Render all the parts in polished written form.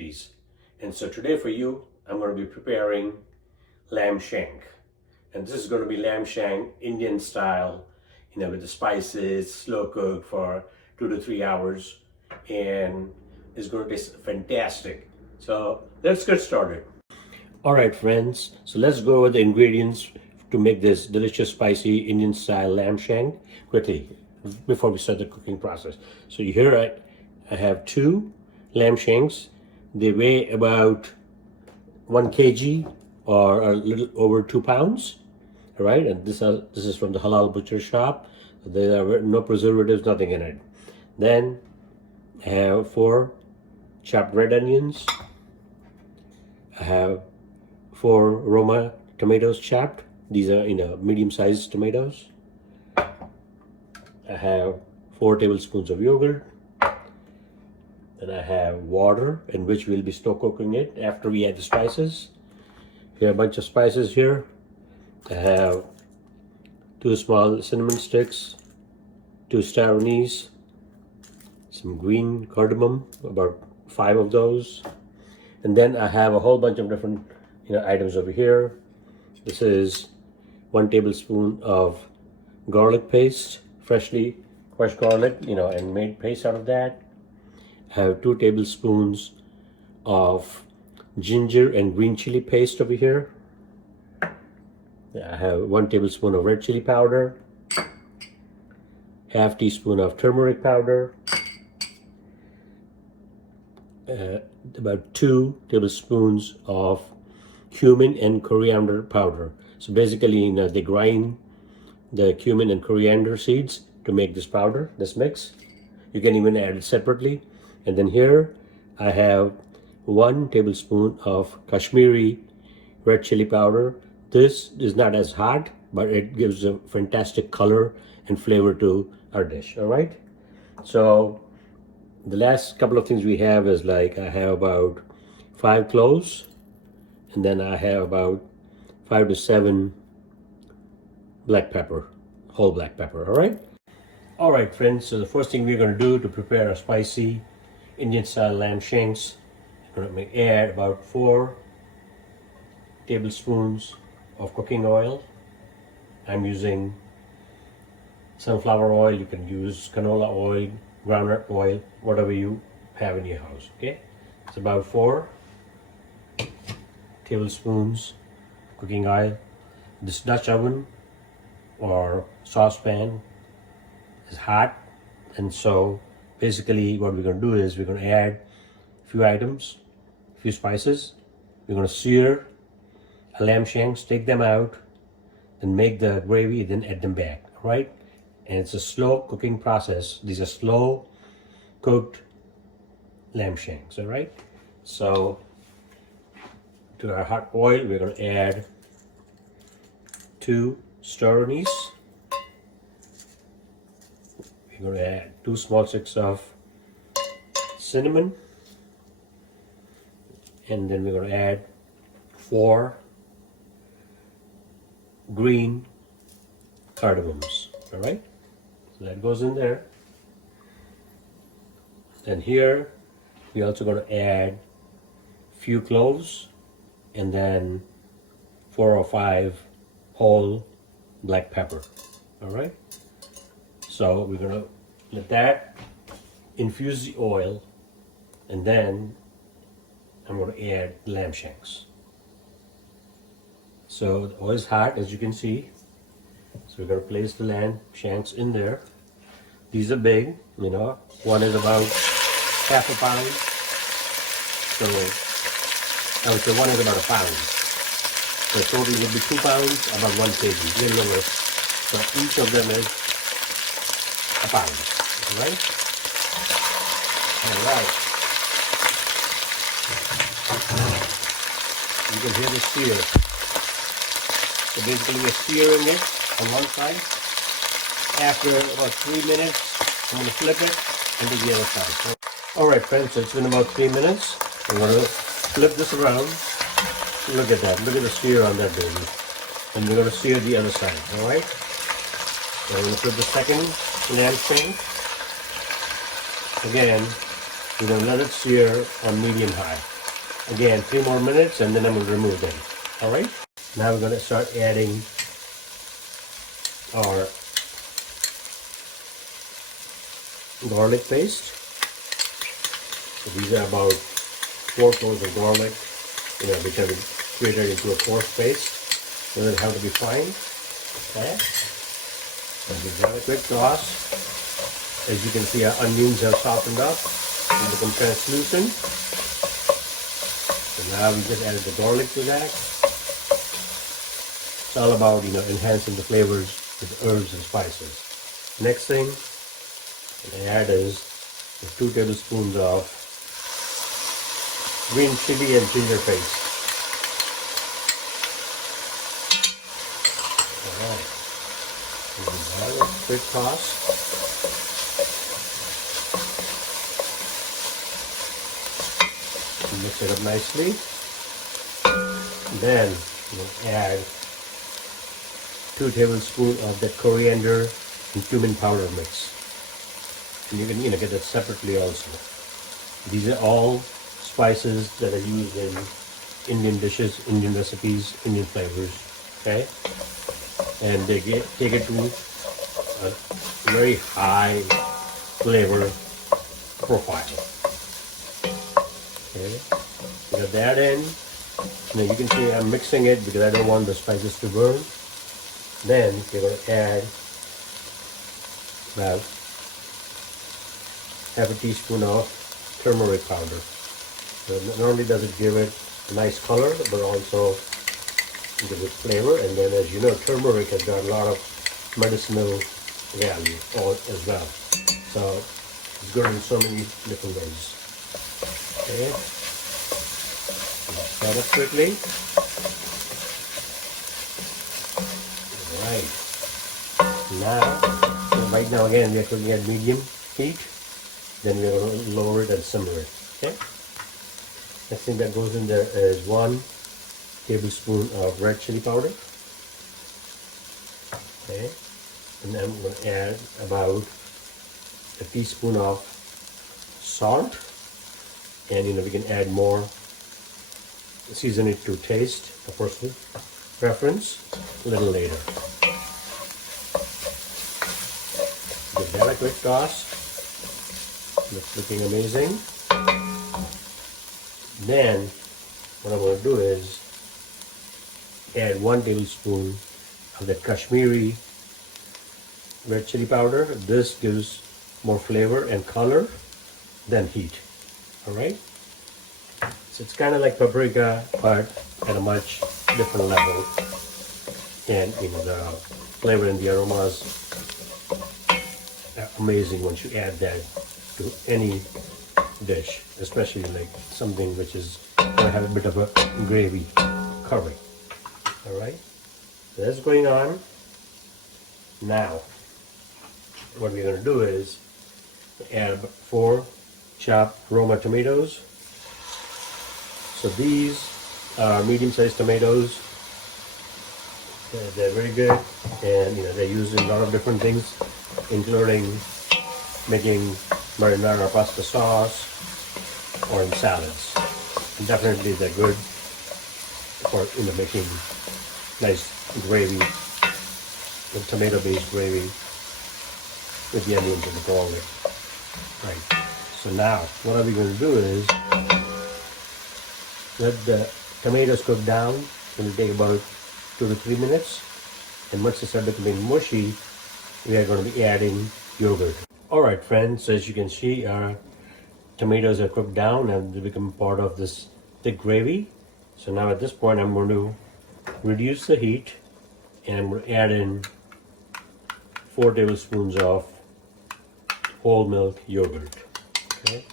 recipes. And so today for you, I'm going to be preparing lamb shank. And this is going to be lamb shank Indian style, with the spices, slow cooked for 2 to 3 hours. And it's going to taste fantastic. So let's get started. All right, friends. So let's go over the ingredients to make this delicious, spicy Indian style lamb shank quickly before we start the cooking process. So here I have 2 lamb shanks. They weigh about 1 kg or a little over 2 pounds. All right, and this is from the halal butcher shop. There are no preservatives, nothing in it. Then I have 4 chopped red onions. I have 4 Roma tomatoes chopped. These are medium-sized tomatoes. I have 4 tablespoons of yogurt. Then I have water in which we'll be slow cooking it after we add the spices. Here are a bunch of spices here. I have 2 small cinnamon sticks, 2 star anise, some green cardamom, about 5 of those. And then I have a whole bunch of different items over here. This is 1 tablespoon of garlic paste, freshly crushed garlic, and made paste out of that. I have 2 tablespoons of ginger and green chili paste over here. I have 1 tablespoon of red chili powder, half teaspoon of turmeric powder, about 2 tablespoons of cumin and coriander powder. So basically, they grind the cumin and coriander seeds to make this powder, this mix. You can even add it separately. And then here I have 1 tablespoon of Kashmiri red chili powder. This is not as hot, but it gives a fantastic color and flavor to our dish. All right. So the last couple of things we have is I have about 5 cloves, and then I have about 5 to 7 black pepper, whole black pepper. All right, friends. So the first thing we're going to do to prepare a spicy Indian style lamb shanks, we're going to add about 4 tablespoons of cooking oil. I'm using sunflower oil. You can use canola oil, groundnut oil, whatever you have in your house. Okay, it's about 4 tablespoons cooking oil. This Dutch oven or saucepan is hot, and so basically what we're going to do is we're going to add a few items, a few spices. We're going to sear a lamb shanks, take them out, and make the gravy, then add them back. All right, and it's a slow cooking process. These are slow cooked lamb shanks. All right, so to our hot oil, we're going to add 2 star anise. We're going to add 2 small sticks of cinnamon, and then we're going to add 4 green cardamoms. All right, so that goes in there. Then here we're also going to add a few cloves, and then 4 or 5 whole black pepper. All right, so we're going to let that infuse the oil, and then I'm going to add lamb shanks. So the oil is hot, as you can see. So we're going to place the lamb shanks in there. These are big, one is about half a pound. So I would say one is about a pound. So total would be 2 pounds, about 1 kg. Remember, so each of them is a pound. All right. You can hear the sear. So basically we're searing it on one side. After about 3 minutes, I'm going to flip it into the other side. All right, friends, so it's been about 3 minutes. I'm going to flip this around. Look at that. Look at the sear on that baby. And we're going to sear the other side. All right. So I'm going to flip the second lamb shank. Again, We're going to let it sear on medium high. Again, 3 more minutes and then I'm going to remove them. All right. Now we're going to start adding our garlic paste. So these are about 4 cloves of garlic, which have been created into a coarse paste. Doesn't have to be fine. Okay. So give that a quick toss. As you can see, our onions have softened up and become translucent. So now we just added the garlic to that. It's all about enhancing the flavors with herbs and spices. Next thing I add is 2 tablespoons of green chili and ginger paste. Alright. Give that a quick toss. Mix it up nicely. Then we'll add 2 tablespoons of that coriander and cumin powder mix. And you can get that separately also. These are all spices that are used in Indian dishes, Indian recipes, Indian flavors. Okay, and they take it to a very high flavor profile. Okay, you got that in. Now you can see I'm mixing it because I don't want the spices to burn. Then you're going to add about half a teaspoon of turmeric powder. So not only does it give it a nice color, but also gives it flavor. And then, as you know, turmeric has got a lot of medicinal value as well. So it's good in so many different ways. Okay, mix that up quickly. Right now again we are cooking at medium heat. Then we are going to lower it and simmer it. Okay. Next thing that goes in there is 1 tablespoon of red chili powder. Okay, and then I'm going to add about a teaspoon of salt, and we can add more. Season it to taste, of personal preference, a little later. Give that a quick toss. It's looking amazing. Then what I'm going to do is add 1 tablespoon of the Kashmiri red chili powder. This gives more flavor and color than heat. Alright? So it's kind of like paprika, but at a much different level. And the flavor and the aromas are amazing once you add that to any dish, especially like something which is going to have a bit of a gravy curry. Alright, so that's going on. Now what we're going to do is add 4 chopped Roma tomatoes. So these are medium-sized tomatoes. They're very good, and they're used in a lot of different things, including making marinara pasta sauce or in salads. And definitely they're good for making nice gravy, with tomato-based gravy with the onions and the garlic. Right. So now what are we going to do is let the tomatoes cook down. It's going to take about 2 to 3 minutes, and once they start becoming mushy, we are going to be adding yogurt. Alright friends, so as you can see, our tomatoes are cooked down and they become part of this thick gravy. So now at this point I'm going to reduce the heat, and I'm going to add in 4 tablespoons of whole milk yogurt. Okay,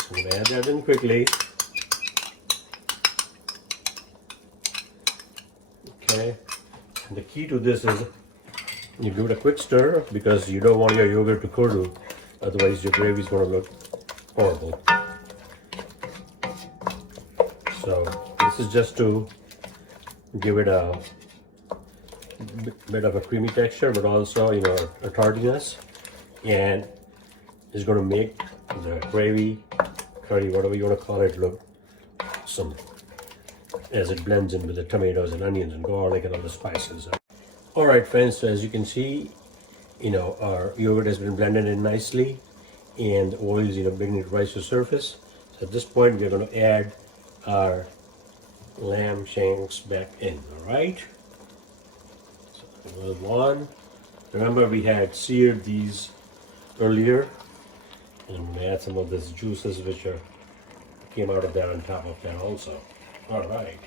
so I'm going to add that in quickly. Okay, and the key to this is you give it a quick stir, because you don't want your yogurt to curdle, otherwise your gravy is going to look horrible. So this is just to give it a bit of a creamy texture, but also a tardiness, and is going to make the gravy, curry, whatever you want to call it, look awesome as it blends in with the tomatoes and onions and garlic and all the spices. All right, friends, so as you can see, our yogurt has been blended in nicely and the oil is, beginning to rise to the surface. So at this point, we're going to add our lamb shanks back in, all right? So, one. Remember, we had seared these earlier, and we add some of these juices which came out of that on top of that also. All right.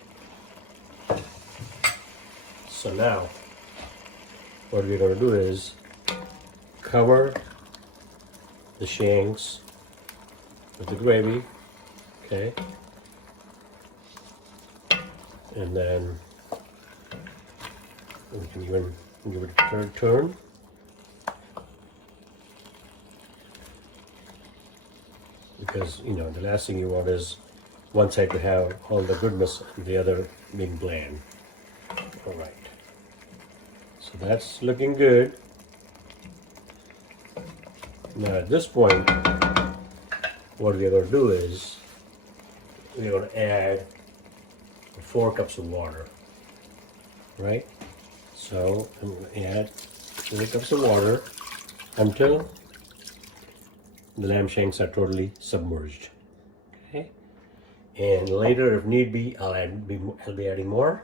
So now, what we're going to do is cover the shanks with the gravy, okay? And then we can even give it a third turn. Because, the last thing you want is one side to have all the goodness and the other being bland. All right. So that's looking good. Now at this point, what we're going to do is we're going to add 4 cups of water, right? So I'm going to add 4 cups of water until the lamb shanks are totally submerged. Okay, and later, if need be, I'll be adding more.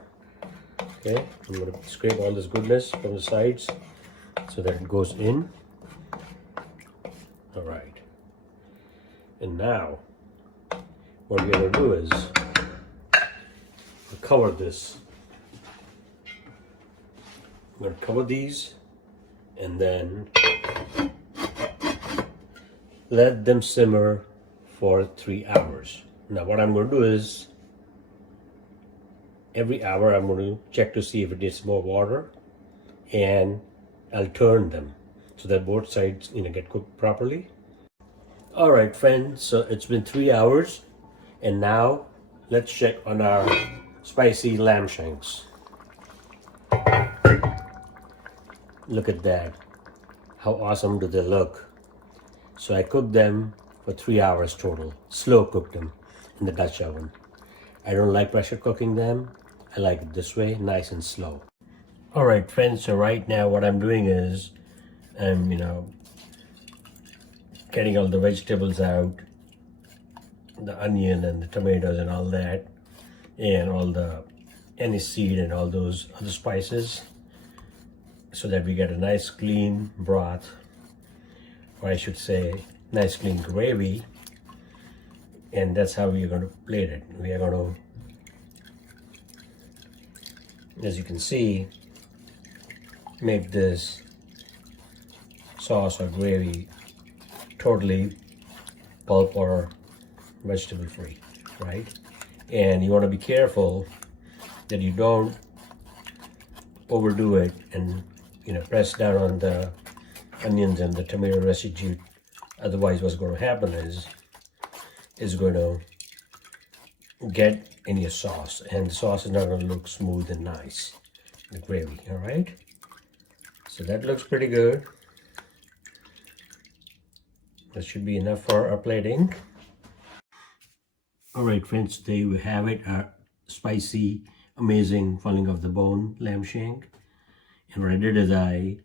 Okay, I'm going to scrape all this goodness from the sides so that it goes in. All right, and now what we're going to do is cover this. I'm going to cover these and then let them simmer for 3 hours. Now what I'm going to do is every hour I'm going to check to see if it needs more water, and I'll turn them so that both sides get cooked properly. All right, friends, so it's been 3 hours, and now let's check on our spicy lamb shanks. Look at that. How awesome do they look? So I cooked them for 3 hours total. Slow cooked them in the Dutch oven. I don't like pressure cooking them. I like it this way, nice and slow. All right, friends, so right now what I'm doing is I'm, getting all the vegetables out, the onion and the tomatoes and all that, and all the anise seed and all those other spices, so that we get a nice clean broth, or I should say nice clean gravy. And that's how we are going to plate it. We are going to, as you can see, make this sauce or gravy totally pulp or vegetable free, right? And you want to be careful that you don't overdo it and press down on the onions and the tomato residue. Otherwise what's going to happen is it's going to get in your sauce, and the sauce is not going to look smooth and nice, the gravy. All right, so that looks pretty good. That should be enough for our plating. All right, friends, there you have it, our spicy, amazing, falling off the bone lamb shank. And what I did is I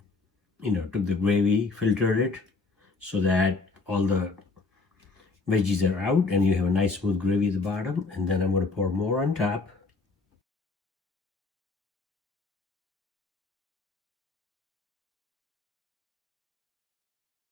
took the gravy, filtered it so that all the veggies are out and you have a nice smooth gravy at the bottom. And then I'm going to pour more on top.